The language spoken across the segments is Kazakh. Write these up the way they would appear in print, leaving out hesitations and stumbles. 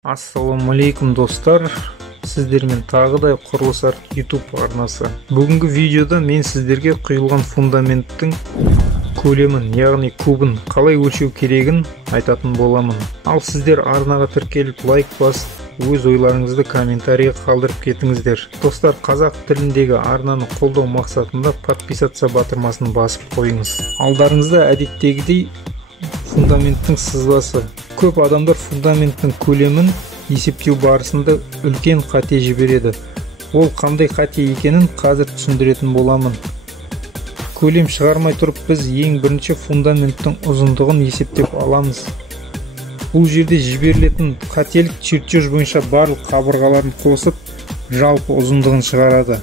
Ассалаумалейкум достар, сіздермен тағы құрылыс арт YouTube арнасы. Бүгінгі видеода мен сіздерге құйылған фундаменттің көлемін, яғни кубын қалай өлшеу керегін айтатын боламын. Ал сіздер арнаға тіркеліп лайк басып, өз ойларыңызды комментарийға қалдырып кетіңіздер. Достар, қазақ тіліндегі арнаны қолдау мақсатында подписаться батырмасын басып қойыңыз. Алдарыңызда әдеттегідей фундаменттің сызбасы. Көп адамдар фундаменттің көлемін есептеу барысында үлкен қате жібереді. Ол қандай қате екенін қазір түсіндіретін боламын. Көлем шығармай тұрып біз ең бірінші фундаменттің ұзындығын есептеп аламыз. Бұл жерде жіберілетін қателік чертеж бойынша барлық қабырғаларын қосып жалпы ұзындығын шығарады.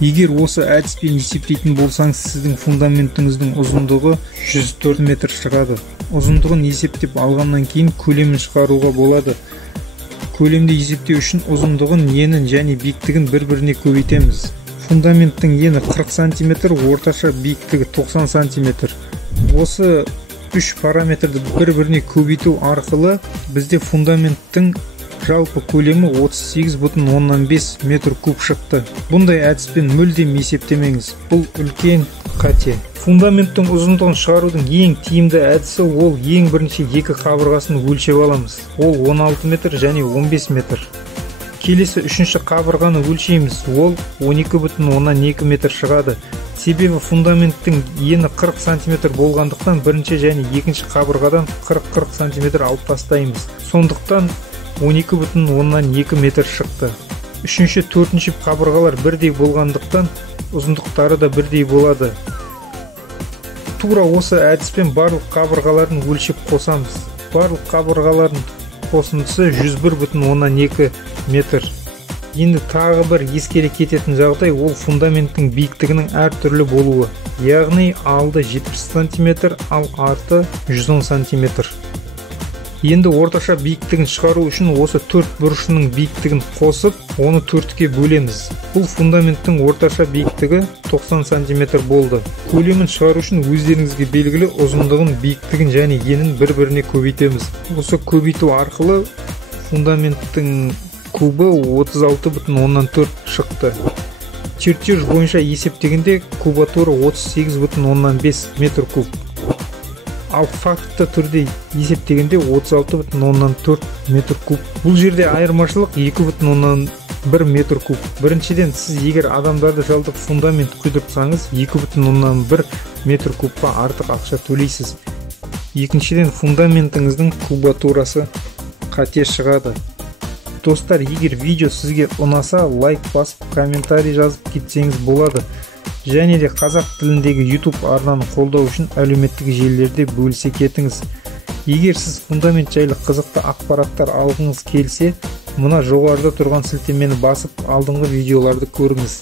Егер осы әдіспен есептейтін болсаңыз, сіздің фундаментіңіздің ұзындығы 104 метр шығады. Ұзындығын есептеп алғаннан кейін көлемін шығаруға болады. Көлемді есептеу үшін ұзындығын, енін және биіктігін бір-біріне көбейтеміз. Фундаменттің ені 40 см, орташа биіктігі 90 см. Осы үш параметрді бір-біріне көбейту арқылы бізде фундаменттің жалпы көлемі 38,5 метр куб шықты. Бұндай әдіспен мүлдем есептемеңіз. Бұл үлкен қате. Фундаменттің ұзындығын шығарудың ең тиімді әдісі ол ең бірінші екі қабырғасын өлшеп аламыз. Ол 16 метр және 15 метр. Келесі үшінші қабырғаны өлшейміз. Ол 12,2 метр шығады. Себебі фундаменттің ені 40 см болғандықтан бірінші және екінші қабырғадан 40 см алып тастаймыз. Сондықтан 12,2 метр шықты. Үшінші, төртінші қабырғалар бірдей болғандықтан ұзындықтары да бірдей болады. Тура осы әдіспен барлық қабырғаларын өлшеп қосамыз. Барлық қабырғалардың қосындысы 101,2 метр. Енді тағы бір ескере кететін жағдай ол фундаменттің биіктігінің әртүрлі болуы. Яғни алды 70 см, ал арты 110 см. Енді орташа биіктігін шығару үшін осы төрт бұрышының биіктігін қосып, оны төртке бөлеміз. Бұл фундаменттің орташа биіктігі 90 см болды. Көлемін шығару үшін өздеріңізге белгілі ұзындығын, биіктігін және енін бір-біріне көбейтеміз. Осы көбейту арқылы фундаменттің кубы 36,4 шықты. Чертеж бойынша есептегенде кубатура 38,5 метр куб. Ал факті түрде есептегенде 36,4 метр куб. Бұл жерде айырмашылық 2,1 метр куб. Біріншіден, сіз егер адамдарды жалдап фундамент құйдыртсаңыз, 2,1 метр кубқа артық ақша төлейсіз. Екіншіден, фундаментіңіздің кубатурасы қате шығады. Достар, егер видео сізге ұнаса, лайк басып, комментарий жазып кетсеңіз болады. Және де қазақ тіліндегі YouTube арнаны қолдау үшін әлеуметтік желілерде бөлісе кетіңіз. Егер сіз фундамент жайлы қызықты ақпараттар алғыңыз келсе, мына жоғарыда тұрған сілтемені басып алдыңғы видеоларды көріңіз.